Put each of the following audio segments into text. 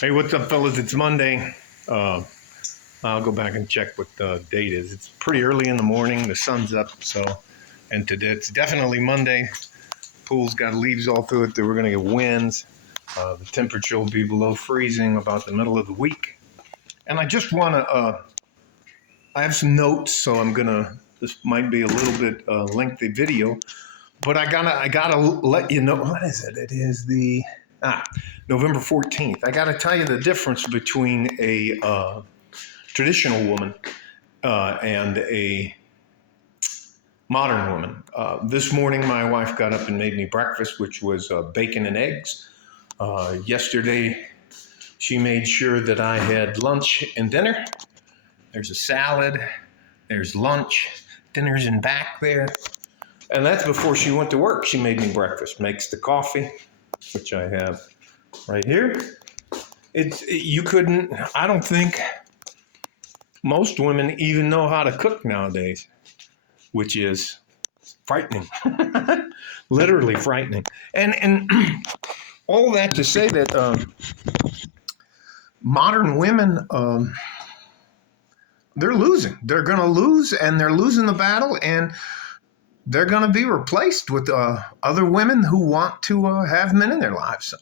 Hey, what's up, fellas? It's Monday. Uh, I'll go back and check what the date is. It's pretty early in the morning. The sun's up, and today it's definitely Monday. Pool's got leaves all through it. We're going to get winds. The temperature will be below freezing about the middle of the week. And I just want to, I have some notes, so this might be a little bit lengthy video, but I gotta let you know, what is it? It is November 14th. I got to tell you the difference between a traditional woman and a modern woman. This morning, my wife got up and made me breakfast, which was bacon and eggs. Yesterday, she made sure that I had lunch and dinner. There's a salad, there's lunch, dinner's in back there. And that's before she went to work. She made me breakfast, makes the coffee, which I have right here. I don't think most women even know how to cook nowadays, which is frightening, literally frightening. And all that to say that modern women, they're losing. They're going to lose, and they're losing the battle, and they're going to be replaced with other women who want to have men in their lives.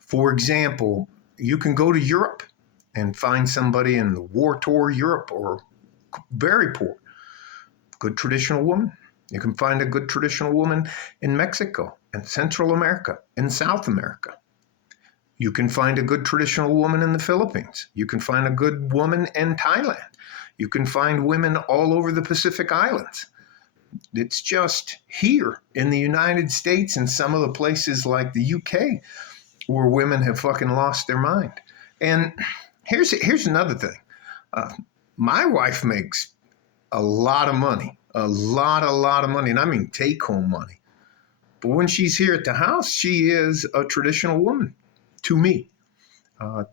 For example, you can go to Europe and find somebody in the war-torn Europe or very poor, good traditional woman. You can find a good traditional woman in Mexico, in Central America, in South America. You can find a good traditional woman in the Philippines. You can find a good woman in Thailand. You can find women all over the Pacific Islands. It's just here in the United States and some of the places like the UK where women have fucking lost their mind. And here's another thing. My wife makes a lot of money, a lot of money, and I mean take-home money. But when she's here at the house, she is a traditional woman to me.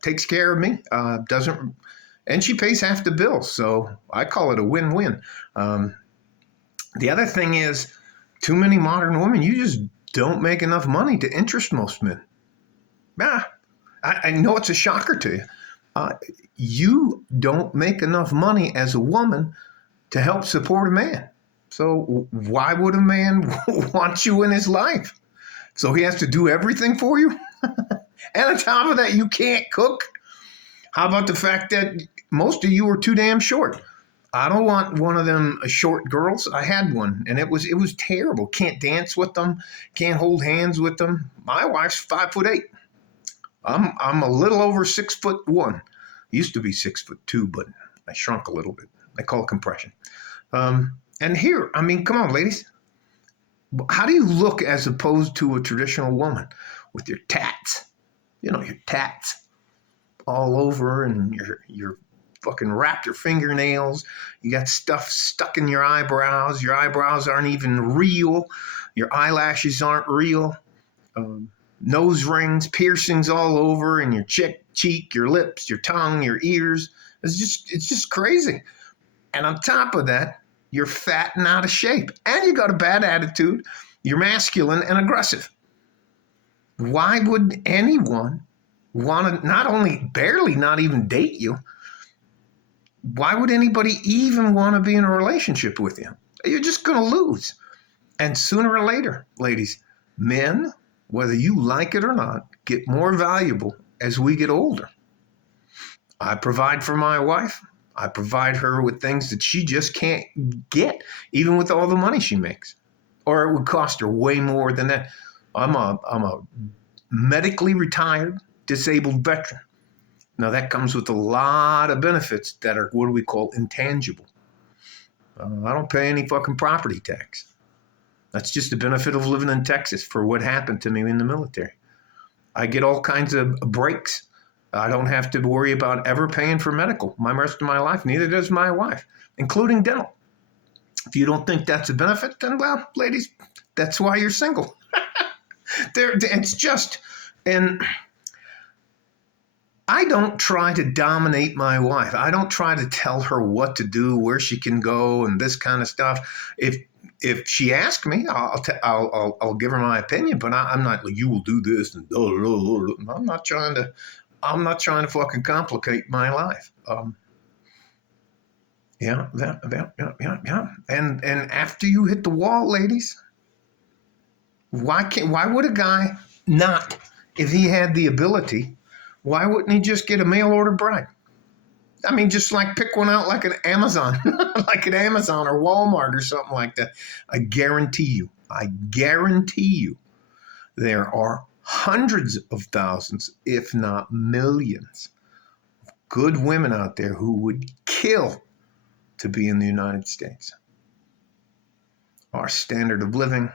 Takes care of me, and she pays half the bill, so I call it a win-win. The other thing is, too many modern women, you just don't make enough money to interest most men. I know it's a shocker to you. You don't make enough money as a woman to help support a man. So why would a man want you in his life? So he has to do everything for you? And on top of that, you can't cook? How about the fact that most of you are too damn short? I don't want one of them short girls. I had one, and it was terrible. Can't dance with them. Can't hold hands with them. My wife's 5'8". I'm a little over 6'1". Used to be 6'2", but I shrunk a little bit. I call it compression. And here, I mean, come on, ladies. How do you look as opposed to a traditional woman with your tats? You know, your tats all over, and your fucking wrapped your fingernails. You got stuff stuck in your eyebrows. Your eyebrows aren't even real. Your eyelashes aren't real. Nose rings, piercings all over, and your cheek, your lips, your tongue, your ears. It's just crazy. And on top of that, you're fat and out of shape. And you got a bad attitude. You're masculine and aggressive. Why would anyone want to not even date you? Why would anybody even want to be in a relationship with you? You're just going to lose. And sooner or later, ladies, men, whether you like it or not, get more valuable as we get older. I provide for my wife. I provide her with things that she just can't get, even with all the money she makes. Or it would cost her way more than that. I'm a medically retired, disabled veteran. Now, that comes with a lot of benefits that are what we call intangible. I don't pay any fucking property tax. That's just the benefit of living in Texas for what happened to me in the military. I get all kinds of breaks. I don't have to worry about ever paying for medical the rest of my life. Neither does my wife, including dental. If you don't think that's a benefit, then, well, ladies, that's why you're single. It's just, and I don't try to dominate my wife. I don't try to tell her what to do, where she can go, and this kind of stuff. if she asks me, I'll give her my opinion. But I'm not like, you will do this and I'm not trying to. I'm not trying to fucking complicate my life. Yeah, yeah. And after you hit the wall, ladies, why would a guy not, if he had the ability, why wouldn't he just get a mail order bride? I mean, just like pick one out like an Amazon, like an Amazon or Walmart or something like that. I guarantee you, there are hundreds of thousands, if not millions, of good women out there who would kill to be in the United States. Our standard of living,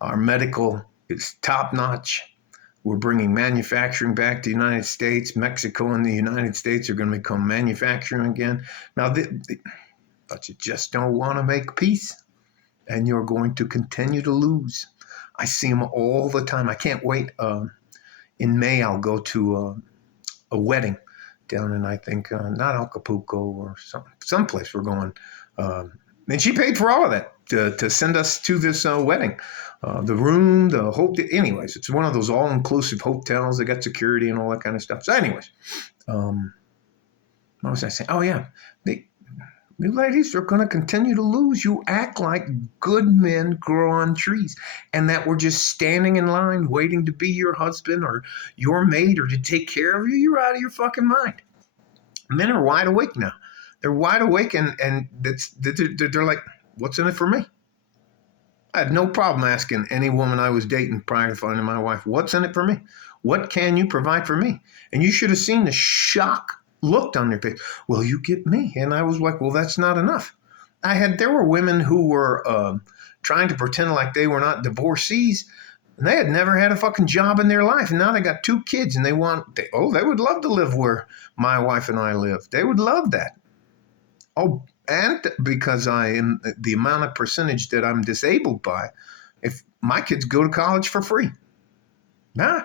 our medical is top notch. We're bringing manufacturing back to the United States. Mexico and the United States are going to become manufacturing again. Now, but you just don't want to make peace, and you're going to continue to lose. I see them all the time. I can't wait. In May, I'll go to a wedding down in, I think, not Acapulco or someplace we're going. And she paid for all of that to send us to this wedding. The room, the whole, anyways, it's one of those all-inclusive hotels. They got security and all that kind of stuff. So anyways, what was I saying? Oh, yeah. You ladies are going to continue to lose. You act like good men grow on trees and that we're just standing in line waiting to be your husband or your mate or to take care of you. You're out of your fucking mind. Men are wide awake now. They're wide awake and they're like, what's in it for me? I had no problem asking any woman I was dating prior to finding my wife, what's in it for me? What can you provide for me? And you should have seen the shock looked on their face. Well, you get me. And I was like, well, that's not enough. There were women who were trying to pretend like they were not divorcees, and they had never had a fucking job in their life. And now they got 2 kids and they would love to live where my wife and I live. They would love that. Oh, and because I am the amount of percentage that I'm disabled by, if my kids go to college for free. Nah,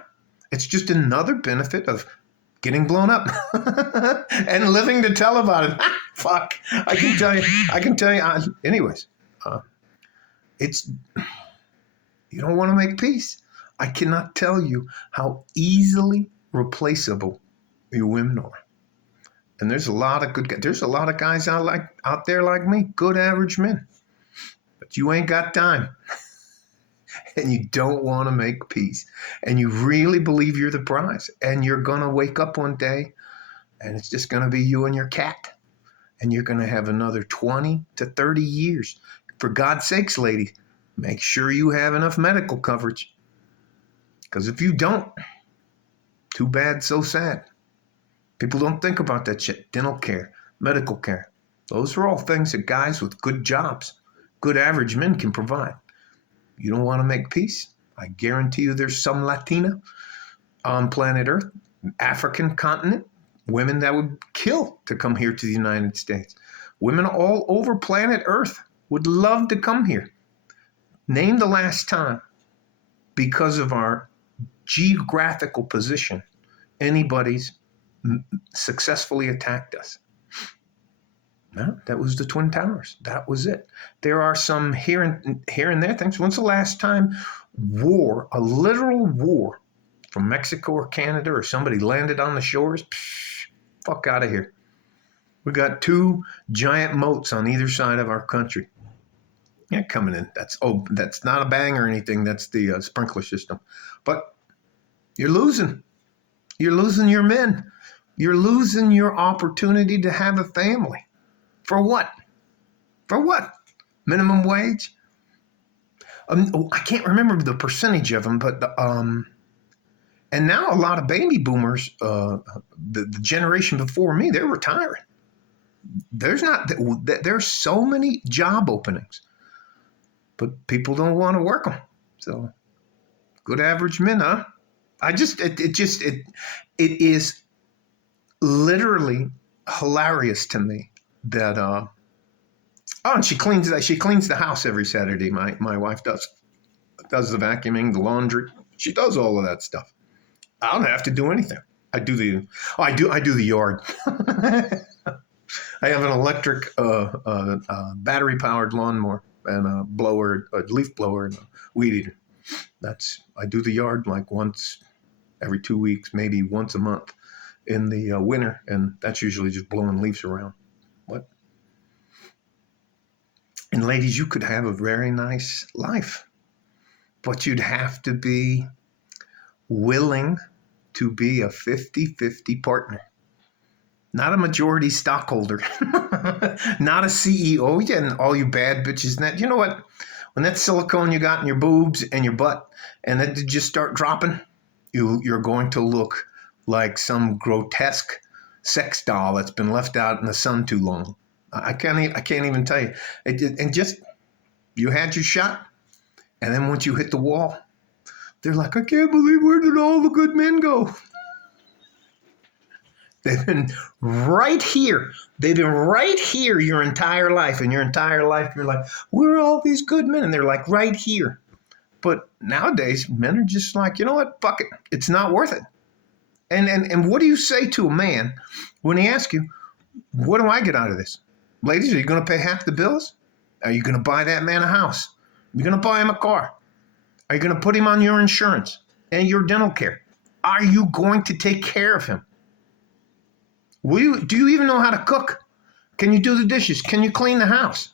it's just another benefit of getting blown up and living to tell about it. Fuck, I can tell you. Anyways, you don't want to make peace. I cannot tell you how easily replaceable you women are. And there's a lot of guys out there like me, good average men. But you ain't got time. And you don't want to make peace. And you really believe you're the prize. And you're going to wake up one day and it's just going to be you and your cat. And you're going to have another 20 to 30 years. For God's sakes, ladies, make sure you have enough medical coverage. Because if you don't, too bad, so sad. People don't think about that shit. Dental care, medical care. Those are all things that guys with good jobs, good average men can provide. You don't want to make peace? I guarantee you there's some Latina on planet Earth, African continent, women that would kill to come here to the United States. Women all over planet Earth would love to come here. Name the last time, because of our geographical position, anybody's successfully attacked us. No, that was the Twin Towers. That was it. There are some here and there things. When's the last time a literal war from Mexico or Canada or somebody landed on the shores? Fuck out of here. We got 2 giant moats on either side of our country. Yeah, coming in. That's not a bang or anything. That's the sprinkler system. But you're losing. You're losing your men. You're losing your opportunity to have a family. For what? For what? Minimum wage? I can't remember the percentage of them, but and now a lot of baby boomers, the generation before me, they're retiring. There's so many job openings, but people don't want to work them. So, good average men, huh? It is literally hilarious to me that and she cleans the house every Saturday. My wife does the vacuuming, the laundry. She does all of that stuff. I don't have to do anything. I do the yard. I have an electric battery powered lawnmower. and a blower, a leaf blower, and a weed eater. I do the yard like once every 2 weeks, maybe once a month in the winter, and that's usually just blowing leaves around. What? And ladies, you could have a very nice life, but you'd have to be willing to be a 50-50 partner. Not a majority stockholder, not a CEO. Yeah, and all you bad bitches. That, you know what? When that silicone you got in your boobs and your butt, and then just start dropping, you're going to look like some grotesque sex doll that's been left out in the sun too long. I can't even tell you. And just, you had your shot, and then once you hit the wall, they're like, I can't believe, where did all the good men go? They've been right here. They've been right here your entire life. And your entire life, you're like, where are all these good men? And they're like, right here. But nowadays, men are just like, you know what? Fuck it. It's not worth it. And what do you say to a man when he asks you, what do I get out of this? Ladies, are you going to pay half the bills? Are you going to buy that man a house? Are you going to buy him a car? Are you going to put him on your insurance and your dental care? Are you going to take care of him? Do you even know how to cook? Can you do the dishes? Can you clean the house?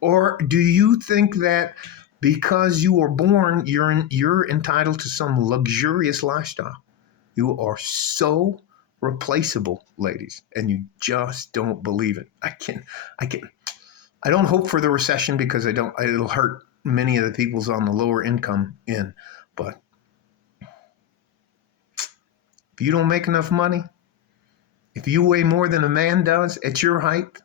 Or do you think that because you were born, you're entitled to some luxurious lifestyle? You are so replaceable, ladies, and you just don't believe it. I don't hope for the recession because it'll hurt many of the people's on the lower income end. But if you don't make enough money, if you weigh more than a man does at your height,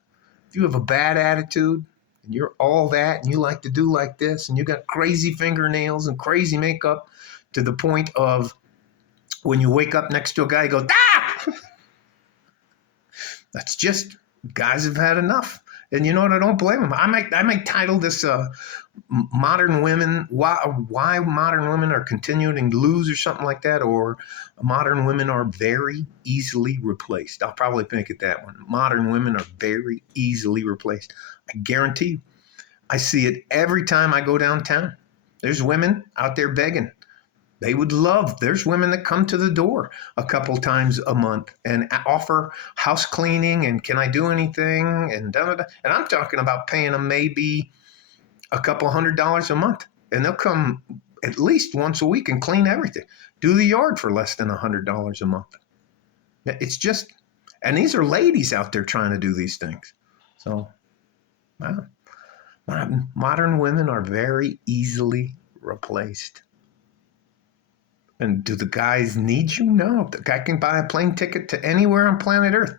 if you have a bad attitude and you're all that and you like to do like this and you got crazy fingernails and crazy makeup to the point of when you wake up next to a guy, you go, ah! That's just, guys have had enough. And you know what? I don't blame them. I might title this modern women, why modern women are continuing to lose or something like that, or modern women are very easily replaced. I'll probably make it that one. Modern women are very easily replaced. I guarantee you. I see it every time I go downtown. There's women out there begging. They would love, there's women that come to the door a couple times a month and offer house cleaning and can I do anything and da-da-da. And I'm talking about paying them maybe a couple $100 a month. And they'll come at least once a week and clean everything. Do the yard for less than $100 a month. It's just, and these are ladies out there trying to do these things. So, wow. Modern women are very easily replaced. And do the guys need you? No. The guy can buy a plane ticket to anywhere on planet Earth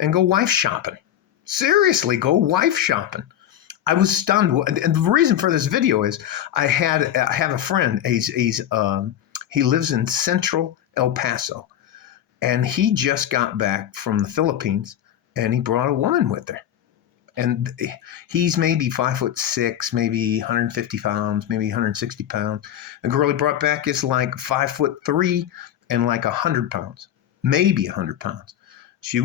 and go wife shopping. Seriously, go wife shopping. I was stunned. And the reason for this video is I have a friend. He lives in central El Paso. And he just got back from the Philippines and he brought a woman with her. And he's maybe 5'6", maybe 150 pounds, maybe 160 pounds. The girl he brought back is like 5'3" and like 100 pounds, maybe 100 pounds. She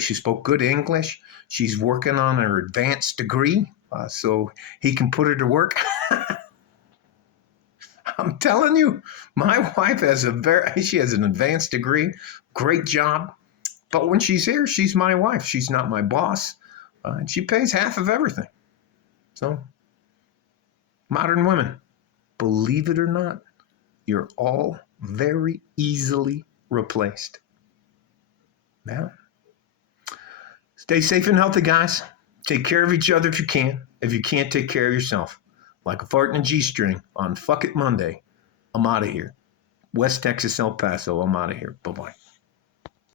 spoke good English. She's working on her advanced degree, so he can put her to work. I'm telling you, my wife she has an advanced degree, great job. But when she's here, she's my wife. She's not my boss. And she pays half of everything. So, modern women, believe it or not, you're all very easily replaced. Now, stay safe and healthy, guys. Take care of each other if you can. If you can't, take care of yourself. Like a fart in a G-string on Fuck It Monday. I'm out of here. West Texas, El Paso. I'm out of here. Bye-bye.